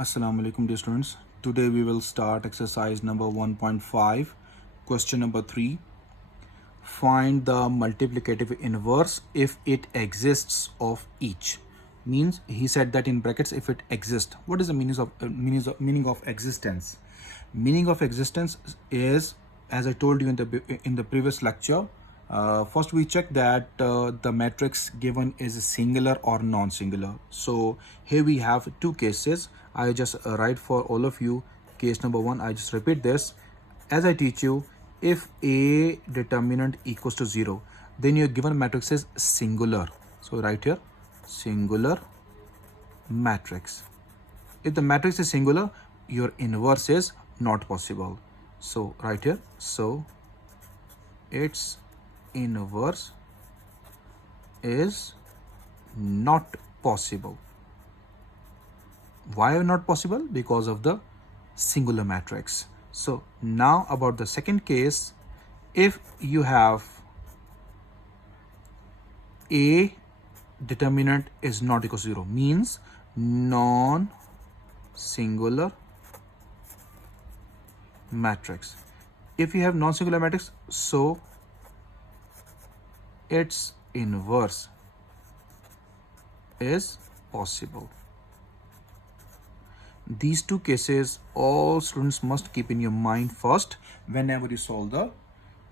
Assalamu alaikum dear students. Today we will start exercise number 1.5. Question number 3. Find the multiplicative inverse if it exists of each. Means he said that in brackets if it exists. What is the meaning of existence? Meaning of existence is, as I told you in the previous lecture, first we check that the matrix given is singular or non-singular. So here we have two cases. I just write for all of you case number 1. I just repeat this as I teach you. If a determinant equals to 0, then your given matrix is singular. So right here, singular matrix. If the matrix is singular, your inverse is not possible. So right here, so its inverse is not possible. Why not possible? Because of the singular matrix. So now about the second case, if you have a determinant is not equal to 0, means non-singular matrix. If you have non-singular matrix, so its inverse is possible. These two cases all students must keep in your mind first whenever you solve the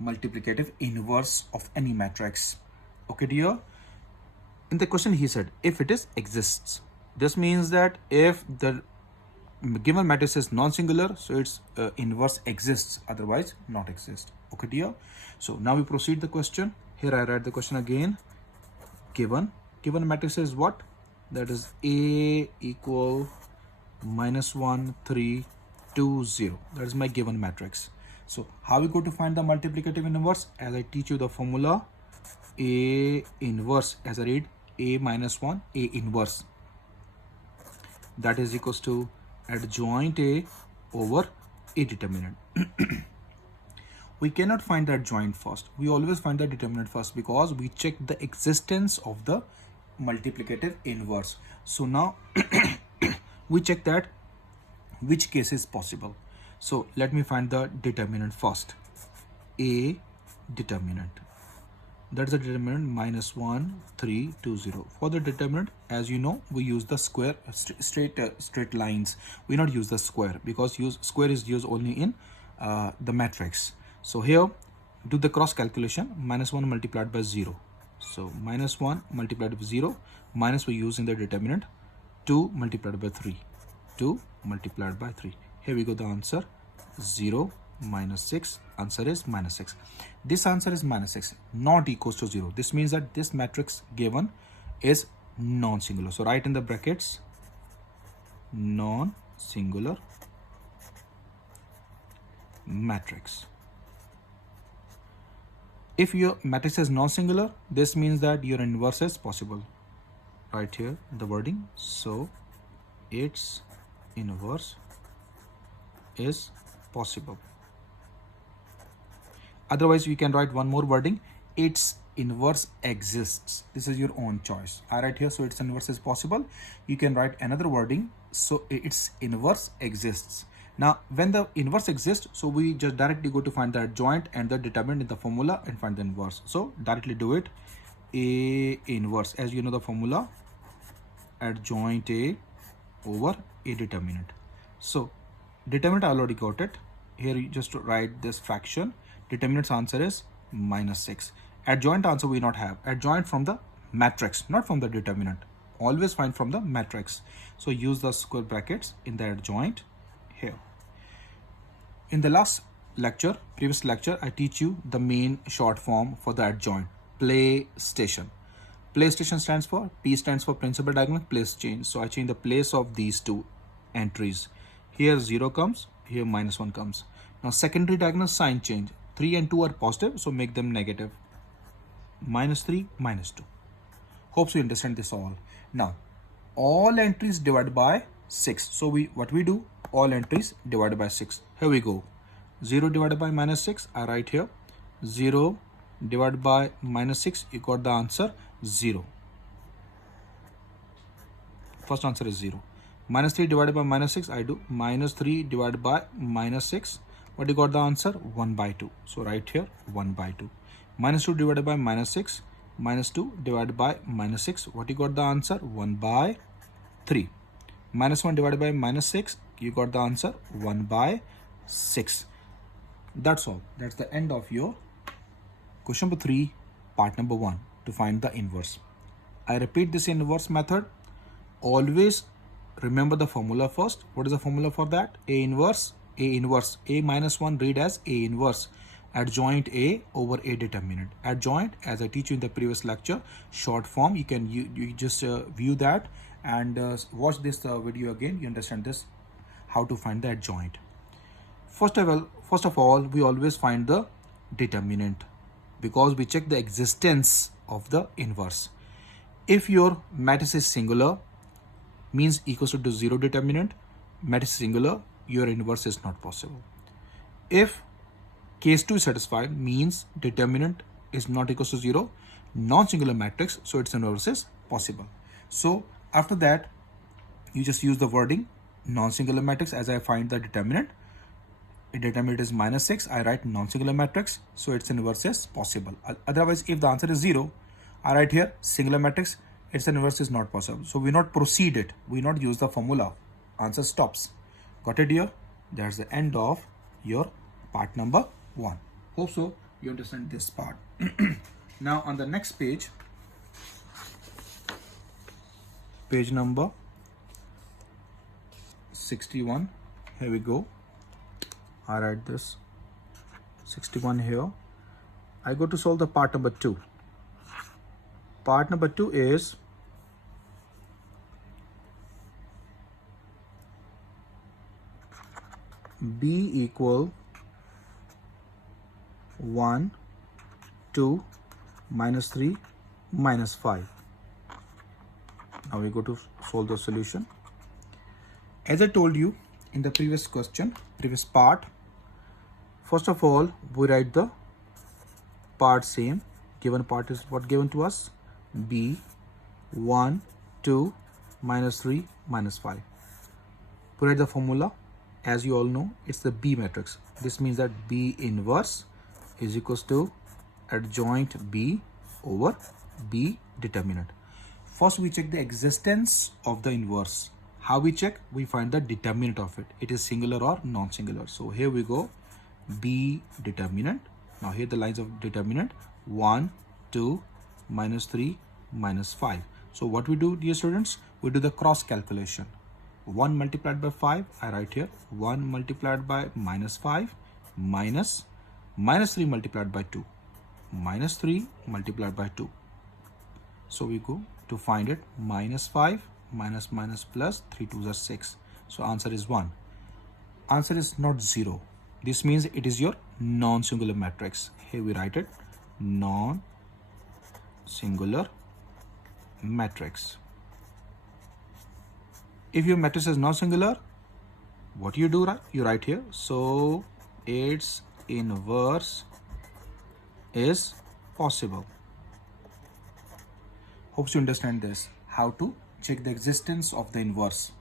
multiplicative inverse of any matrix. Okay dear? In the question he said if it is exists. This means that if the given matrix is non-singular, so its inverse exists, otherwise not exist. Okay dear? So now we proceed the question. Here I write the question again. Given matrix is what? That is A equal -1 3 2 0. That is my given matrix. So how we go to find the multiplicative inverse? As I teach you the formula, A inverse, as I read, A minus 1 A inverse, that is equals to adjoint A over A determinant. We cannot find the adjoint first. We always find the determinant first because we check the existence of the multiplicative inverse. So now we check that which case is possible. So let me find the determinant first. A determinant. That's the determinant -1 3 2 0. For the determinant, as you know, we use the square straight lines. We not use the square because square is used only in the matrix. So here do the cross calculation. -1 multiplied by 0. So -1 multiplied by 0 minus we use in the determinant 2 multiplied by 3. 2 multiplied by 3. Here we go, the answer 0 minus 6. Answer is -6. This answer is -6, not equals to 0. This means that this matrix given is non-singular. So write in the brackets non-singular matrix. If your matrix is non-singular, this means that your inverse is possible. Right here the wording, so its inverse is possible. Otherwise you can write one more wording, its inverse exists. This is your own choice. I write here, so its inverse is possible. You can write another wording, so its inverse exists. Now when the inverse exists, so we just directly go to find the adjoint and the determinant in the formula and find the inverse. So directly do it. A inverse, as you know the formula, adjoint A over A determinant. So determinant I already got it. Here you just write this fraction. Determinant's answer is -6. Adjoint answer we not have. Adjoint from the matrix, not from the determinant. Always find from the matrix. So use the square brackets in the adjoint here. In the previous lecture, I teach you the main short form for the adjoint. PlayStation. PlayStation stands for, P stands for principal diagonal, place change. So I change the place of these two entries. Here 0 comes, here -1 comes. Now secondary diagonal sign change. 3 and 2 are positive, so make them negative. -3, -2. Hope you understand this all. Now all entries divided by 6. So what we do? All entries divided by 6. Here we go. 0 divided by -6. I write here 0 divided by -6. You got the answer 0. First answer is 0. Minus 3 divided by minus 6, I do minus 3 divided by minus 6. What you got the answer? 1 by 2. So right here 1 by 2. Minus 2 divided by minus 6. Minus 2 divided by minus 6. What you got the answer? 1 by 3. Minus 1 divided by minus 6. You got the answer? 1 by 6. That's all. That's the end of your question number 3, part number 1, to find the inverse. I repeat this inverse method. Always remember the formula first. What is the formula for that? A inverse, A minus 1 read as A inverse, adjoint A over A determinant. Adjoint, as I teach you in the previous lecture, short form. You can you just view that and watch this video again. You understand this, how to find the adjoint. First of all, we always find the determinant because we check the existence of the inverse. If your matrix is singular, means equals to 0 determinant, matrix singular, your inverse is not possible. If case 2 is satisfied, means determinant is not equals to 0, non-singular matrix, so its inverse is possible. So after that, you just use the wording non-singular matrix. As I find the determinant, a determinant is minus 6, I write non-singular matrix, so its inverse is possible. Otherwise, if the answer is 0, I write here singular matrix, its inverse is not possible. So we not proceed it, we not use the formula, answer stops. Got it here? That's the end of your part number 1. Hope so you understand this part. Now on the next page, page number 61, here we go. I write this 61 here. I go to solve the part number 2. Part number 2 is B equal 1, 2, minus 3, minus 5. Now we go to solve the solution. As I told you in the previous part, first of all, we write the part same. Given part is what given to us? B, 1, 2, minus 3, minus 5. We write the formula. As you all know, it's the B matrix. This means that B inverse is equals to adjoint B over B determinant. First, we check the existence of the inverse. How we check? We find the determinant of it. It is singular or non-singular. So here we go. B determinant. Now here the lines of determinant: 1, 2, minus 3, minus 5. So what we do, dear students, we do the cross calculation. 1 multiplied by 5, I write here 1 multiplied by minus 5 minus 3 multiplied by 2, minus 3 multiplied by 2. So we go to find it, minus 5 minus plus 3 2s are 6. So answer is 1. Answer is not 0. This means it is your non-singular matrix. Here we write it, non-singular matrix. If your matrix is non-singular, what you do, right? You write here, so its inverse is possible. Hope you understand this, how to check the existence of the inverse.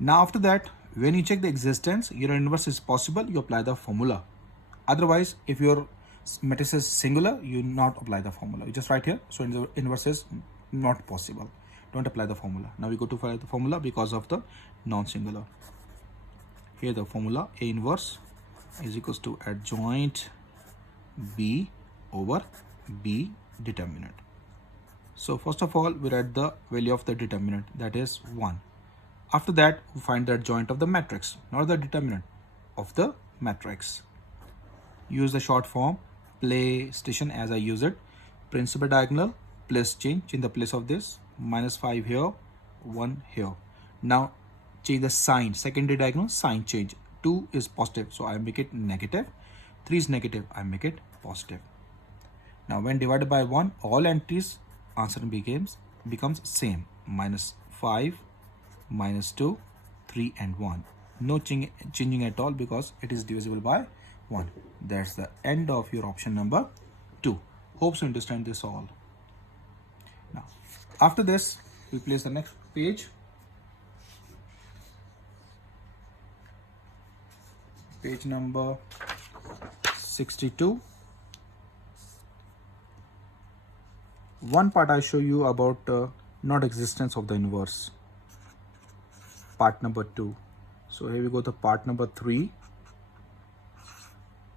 Now after that, when you check the existence, your inverse is possible, you apply the formula. Otherwise, if your matrix is singular, you not apply the formula. You just write here, so the inverse is not possible. Don't apply the formula. Now we go to find the formula because of the non-singular. Here the formula, A inverse is equals to adjoint B over B determinant. So first of all, we write the value of the determinant, that is 1. After that, we find the adjoint of the matrix, not the determinant of the matrix. Use the short form PlayStation as I use it. Principal diagonal, place change in the place of this, minus 5 here, 1 here. Now change the sign, secondary diagonal, sign change. 2 is positive, so I make it negative. 3 is negative, I make it positive. Now when divided by 1, all entries answer becomes same, minus 5, minus 2, 3 and 1. No changing at all because it is divisible by 1. That's the end of your option number 2. Hope you understand this all. Now after this, we place the next page. page number 62. One part I show you about not existence of the inverse. Part number 2. So here we go to part number 3.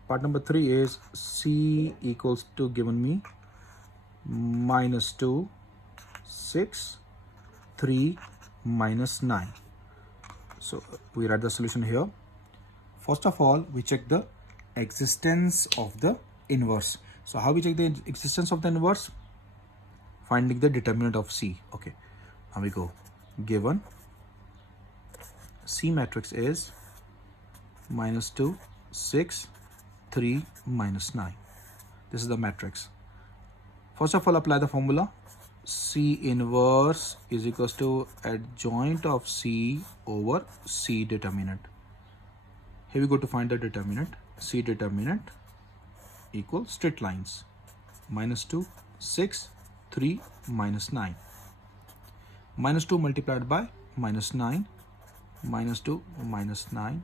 Part number 3 is C equals to given me -2, 6, 3, -9. So we write the solution here. First of all, we check the existence of the inverse. So how we check the existence of the inverse? Finding the determinant of C. Okay, here we go. Given C matrix is -2, 6, 3, -9. This is the matrix. First of all, apply the formula. C inverse is equals to adjoint of C over C determinant. Here we go to find the determinant. C determinant equals straight lines. -2, 6, 3, -9. -2 multiplied by -9, -2, -9,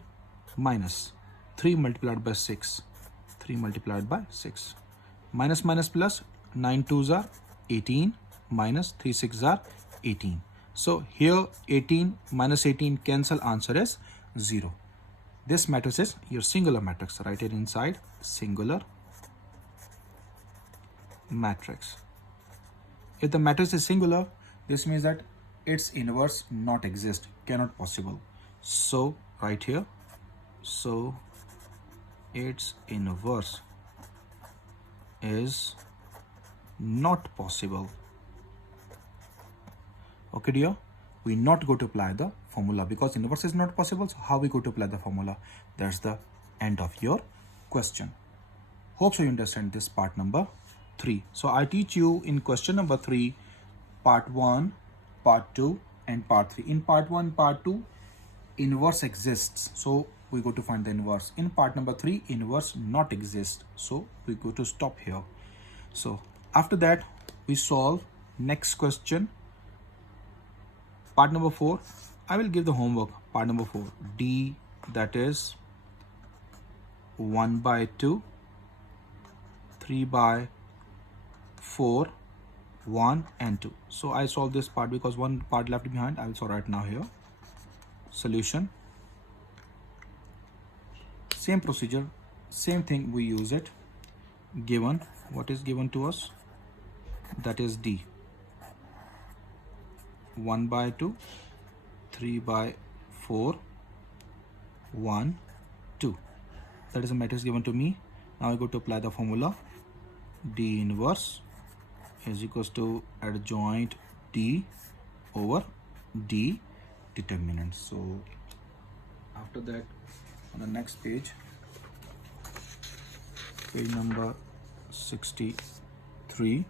minus 3 multiplied by 6, 3 multiplied by 6. Minus minus plus, 9 2s are 18, minus 3 6s are 18. So here 18 minus 18 cancel, answer is 0. This matrix is your singular matrix. Write it inside, singular matrix. If the matrix is singular, this means that its inverse not exist, cannot possible. So right here, so its inverse is not possible. Okay dear, we not go to apply the formula because inverse is not possible. So how we go to apply the formula? That's the end of your question. Hope so you understand this part number 3. So I teach you in question number 3, part 1, part 2 and part 3. In part 1, part 2, inverse exists. So we go to find the inverse. In part number 3, inverse not exist. So we go to stop here. So after that, we solve next question. Part number 4, I will give the homework. Part number 4, D, that is 1 by 2, 3 by 4, 1 and 2. So I solve this part because one part left behind. I will solve right now here. Solution. Same procedure, same thing we use it. Given, what is given to us? That is D. 1 by 2, 3 by 4, 1, 2. That is a matrix given to me. Now I go to apply the formula. D inverse is equals to adjoint D over D determinant. So after that, on the next page, page number 63,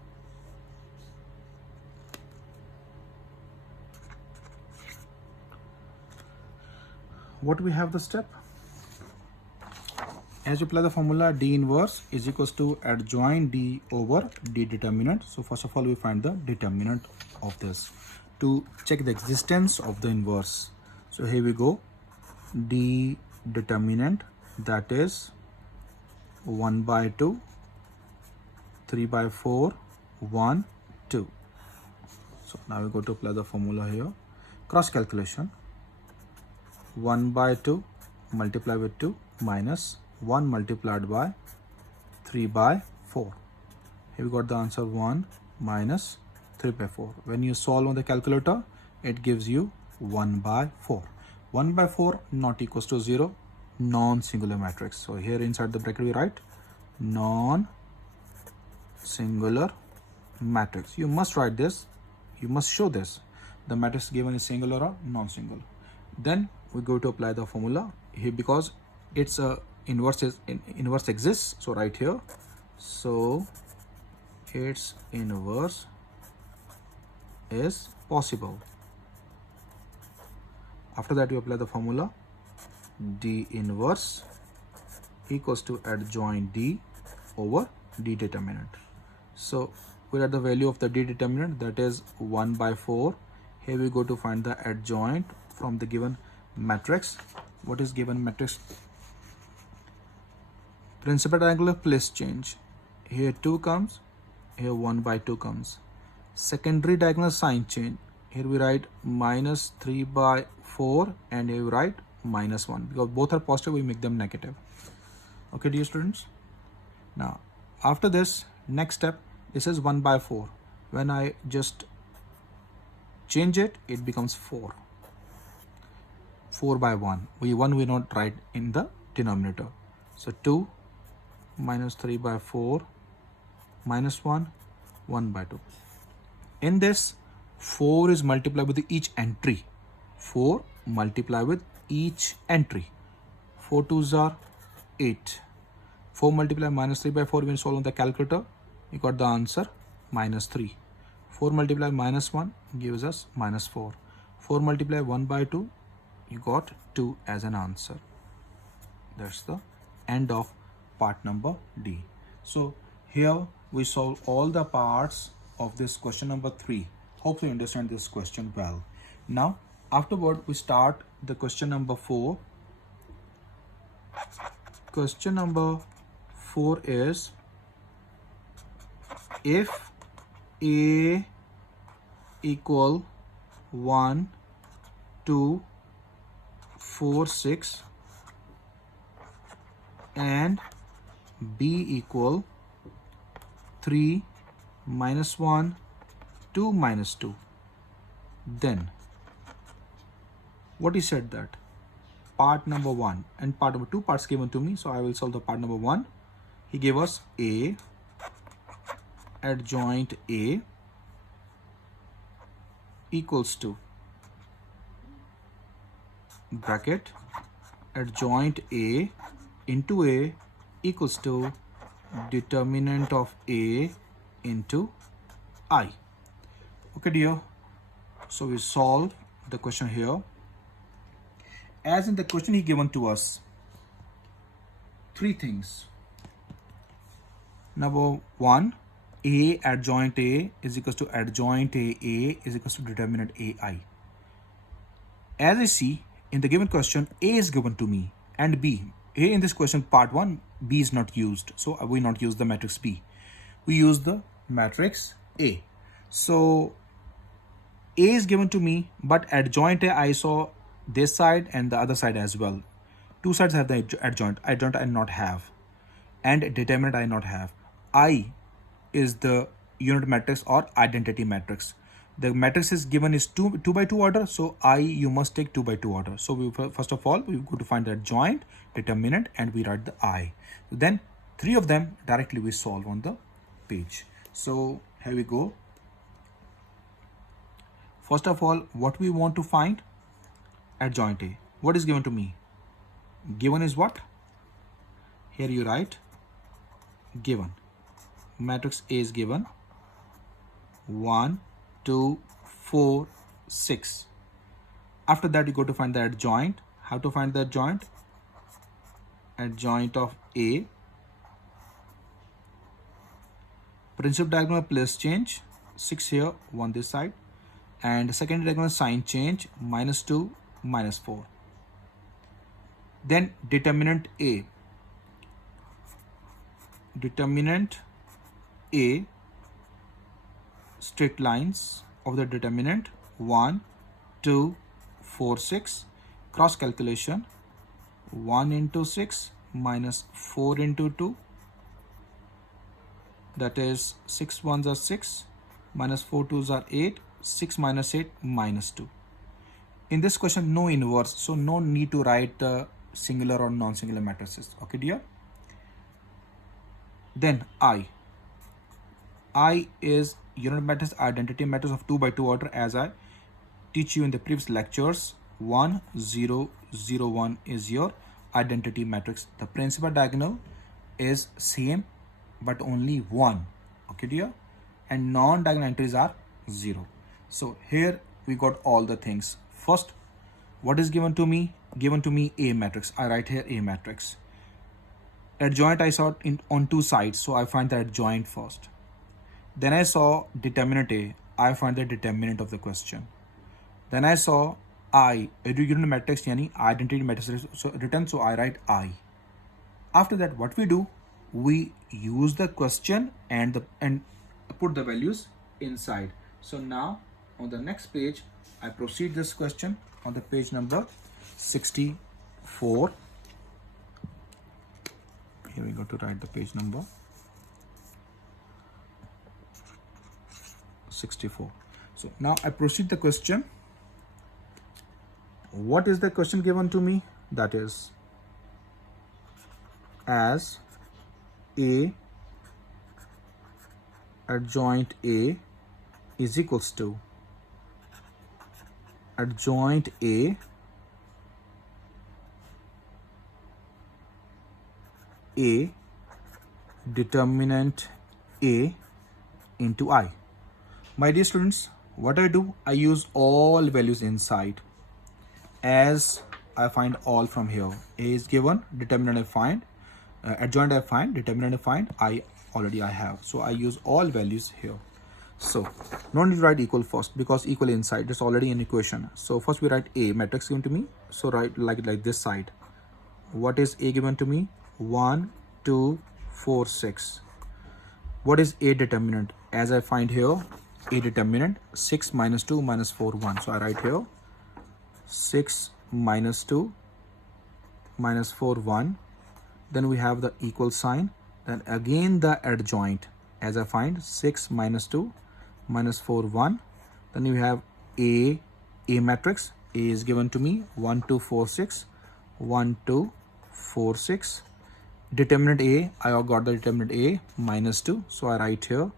what we have the step? As you apply the formula, D inverse is equals to adjoint D over D determinant. So first of all, we find the determinant of this to check the existence of the inverse. So here we go. D determinant, that is 1 by 2, 3 by 4, 1, 2. So now we go to apply the formula here. Cross calculation. 1 by 2 multiply with 2 minus 1 multiplied by 3 by 4. Here we got the answer 1 minus 3 by 4. When you solve on the calculator, it gives you 1 by 4. 1 by 4 not equals to 0, non-singular matrix. So here inside the bracket we write non-singular matrix. You must write this, you must show this. The matrix given is singular or non-singular. Then we go to apply the formula here because its inverse exists. So right here, so its inverse is possible. After that, you apply the formula. D inverse equals to adjoint D over D determinant. So we have the value of the D determinant, that is 1 by 4. Here we go to find the adjoint from the given matrix. What is given matrix? Principal triangular place change. Here 2 comes, here 1 by 2 comes. Secondary diagonal sign change. Here we write minus 3 by 4 and here we write minus 1. Because both are positive, we make them negative. Okay, dear students. Now, after this, next step, this is 1 by 4. When I just change it, it becomes 4. 4 by 1. We not write in the denominator. So 2 minus 3 by 4 minus 1, 1 by 2. In this, 4 is multiplied with each entry. 4 multiply with each entry. 4 2s are 8. 4 multiply minus 3 by 4 when solve on the calculator, you got the answer minus 3. 4 multiply minus 1 gives us minus 4. 4 multiply 1 by 2, you got 2 as an answer. That's the end of part number D. So here we solve all the parts of this question number 3. Hope you understand this question well. Now afterward we start the question number 4. Question number 4 is, if A equal 1, 2, 4, 6 and B equal 3, minus 1, 2, minus 2, then what he said that part number 1 and part number 2 parts given to me, so I will solve the part number 1. He gave us A adjoint A equals to bracket adjoint A into A equals to determinant of A into I. Okay dear, so we solve the question here. As in the question he given to us 3 things. Number 1, A adjoint A is equals to adjoint A is equals to determinant AI. As I see in the given question, A is given to me and B. A in this question part 1, B is not used. So we not use the matrix B. We use the matrix A. So A is given to me, but adjoint A I saw this side and the other side as well. 2 sides have the adjoint. Adjoint I not have. And determinant I not have. I is the unit matrix or identity matrix. The matrix is given is 2 by 2 order, so I you must take 2 by 2 order. So we first of all we go to find the adjoint, determinant, and we write the I. Then 3 of them directly we solve on the page. So here we go. First of all, what we want to find? Adjoint A. What is given to me? Given is what? Here you write given. Matrix A is given 1, 2, 4, 6. After that you go to find the adjoint. How to find the adjoint? Adjoint of A. Principal diagonal place change 6 here, 1 this side, and second diagonal sign change minus 2, minus 4. Then determinant A. Determinant A, straight lines of the determinant 1, 2, 4, 6. Cross calculation 1 into 6 minus 4 into 2. That is 6 ones are 6 minus 4 twos are 8. 6 minus 8 minus 2. In this question no inverse, so no need to write the singular or non-singular matrices. Okay dear. Then I is unit matrix, identity matrix of 2 by 2 order, as I teach you in the previous lectures. 1, 0, 0, 1 is your identity matrix. The principal diagonal is same but only 1. Okay dear. And non-diagonal entries are 0. So here we got all the things. First, what is given to me? Given to me A matrix. I write here A matrix. Adjoint I saw on 2 sides, so I find the adjoint first. Then I saw determinant A. I find the determinant of the question. Then I saw I, unit matrix yani identity matrix written, so I write I. After that, what we do, we use the question and put the values inside. So now on the next page, I proceed this question on the page number 64. Here we go to write the page number 64. So now I proceed the question. What is the question given to me? That is, as A adjoint A is equals to adjoint A determinant A into I. My dear students, what I do, I use all values inside. As I find all from here. A is given, determinant I find, adjoint I find, determinant I find, I have. So I use all values here. So no need to write equal first because equal inside is already an equation. So first we write A matrix given to me. So write like this side. What is A given to me? 1, 2, 4, 6. What is A determinant? As I find here, A determinant 6 minus 2 minus 4 1. So I write here 6 minus 2 minus 4 1. Then we have the equal sign. Then again the adjoint. As I find 6 minus 2 minus 4 1. Then you have A matrix. A is given to me 1 2 4 6 1 2 4 6. Determinant A, I got the determinant A minus 2. So I write here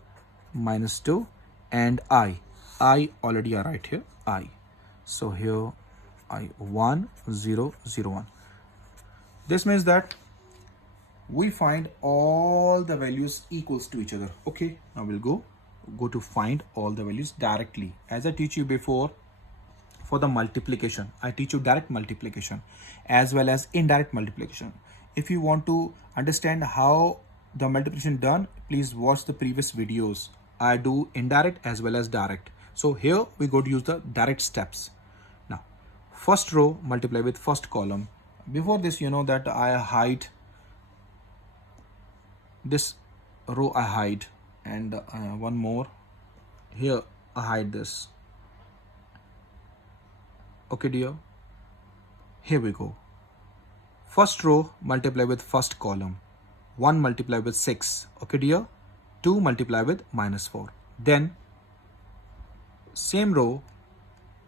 minus 2. And I already I write here I. So here I 1 0 0 1. This means that we find all the values equals to each other. Okay, now we'll go to find all the values directly. As I teach you before, for the multiplication, I teach you direct multiplication as well as indirect multiplication. If you want to understand how the multiplication done, please watch the previous videos. I do indirect as well as direct. So here we go to use the direct steps. Now, first row multiply with first column. Before this, you know that I hide this row, I hide, and one more here I hide this. Okay dear, here we go. First row multiply with first column. 1 multiply with 6. Okay dear. 2 multiply with minus 4. Then same row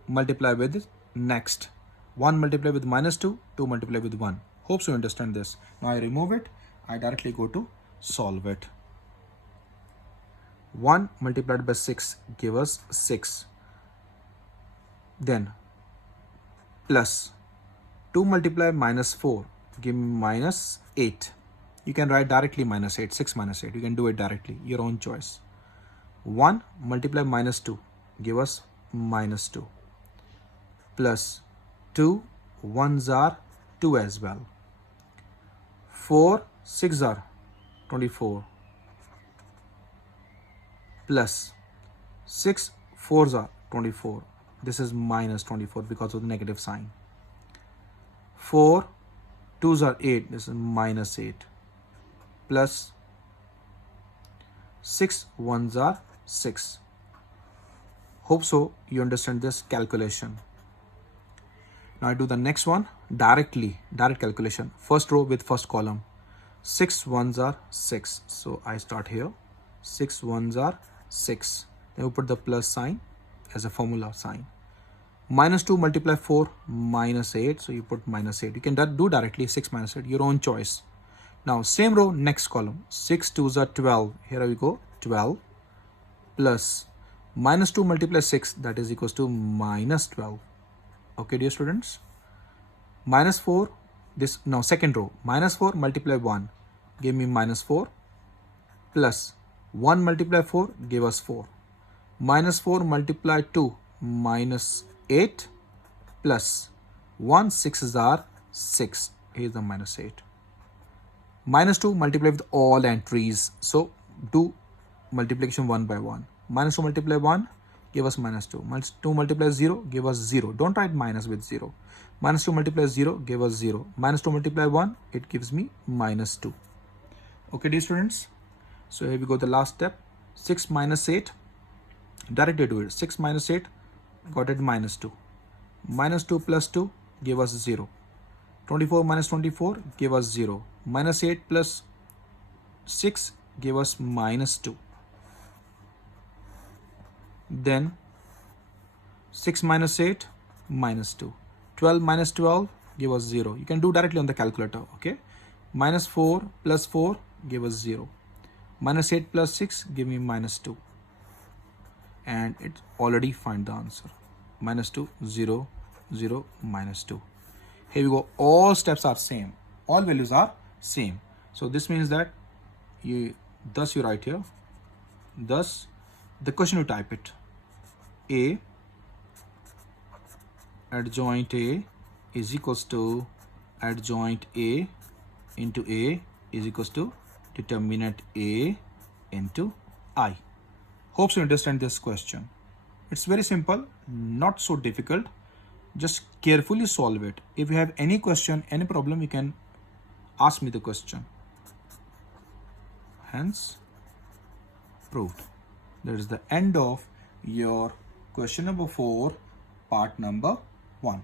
multiply with next. 1 multiply with minus 2. 2 multiply with 1. Hope you understand this. Now I remove it. I directly go to solve it. 1 multiplied by 6 give us 6. Then plus 2 multiply minus 4 give me minus 8. You can write directly minus 8, 6 minus 8. You can do it directly, your own choice. 1 multiply minus 2 give us minus 2. Plus 2 1s are 2 as well. 4 6 are 24. Plus 6 4s are 24. This is minus 24 because of the negative sign. 4 2s are 8. This is minus 8. Plus 6 1s are 6. Hope so you understand this calculation. Now I do the next one directly, direct calculation. First row with first column. 6 1s are 6. So I start here. 6 1s are 6. Then we put the plus sign as a formula sign. Minus 2 multiply 4 minus 8. So you put minus 8. You can do directly 6 minus 8, your own choice. Now same row, next column. 6 2s are 12. Here we go, 12 plus minus 2 multiply 6, that is equals to minus 12. Okay dear students. Minus 4, this now second row. Minus 4 multiply 1 give me minus 4. Plus 1 multiply 4 give us 4. Minus 4 multiply 2 minus 8. Plus 1 6s are 6. Here's the minus 8. Minus 2 multiply with all entries. So do multiplication one by one. Minus 2 multiply 1 give us minus 2. Minus 2 multiplies 0, give us 0. Don't write minus with 0. Minus 2 multiplies 0, give us 0. Minus 2 multiply 1, it gives me minus 2. Okay, dear students. So here we go, the last step. 6 minus 8. Directly do it. 6 minus 8, got it minus 2. Minus 2 plus 2, give us 0. 24 minus 24, give us 0. Minus 8 plus 6, give us minus 2. Then 6 minus 8, minus 2. 12 minus 12, give us 0. You can do directly on the calculator, okay? Minus 4 plus 4, give us 0. Minus 8 plus 6, give me minus 2. And it already find the answer. Minus 2, 0, 0, minus 2. Here we go. All steps are same. All values are same. So this means that you write here. Thus, the question you type it. A adjoint A is equals to adjoint A into A is equals to determinant A into I. Hope you understand this question. It's very simple, not so difficult. Just carefully solve it. If you have any question, any problem, you can ask me the question. Hence, proved. That is the end of your question number 4, part number 1.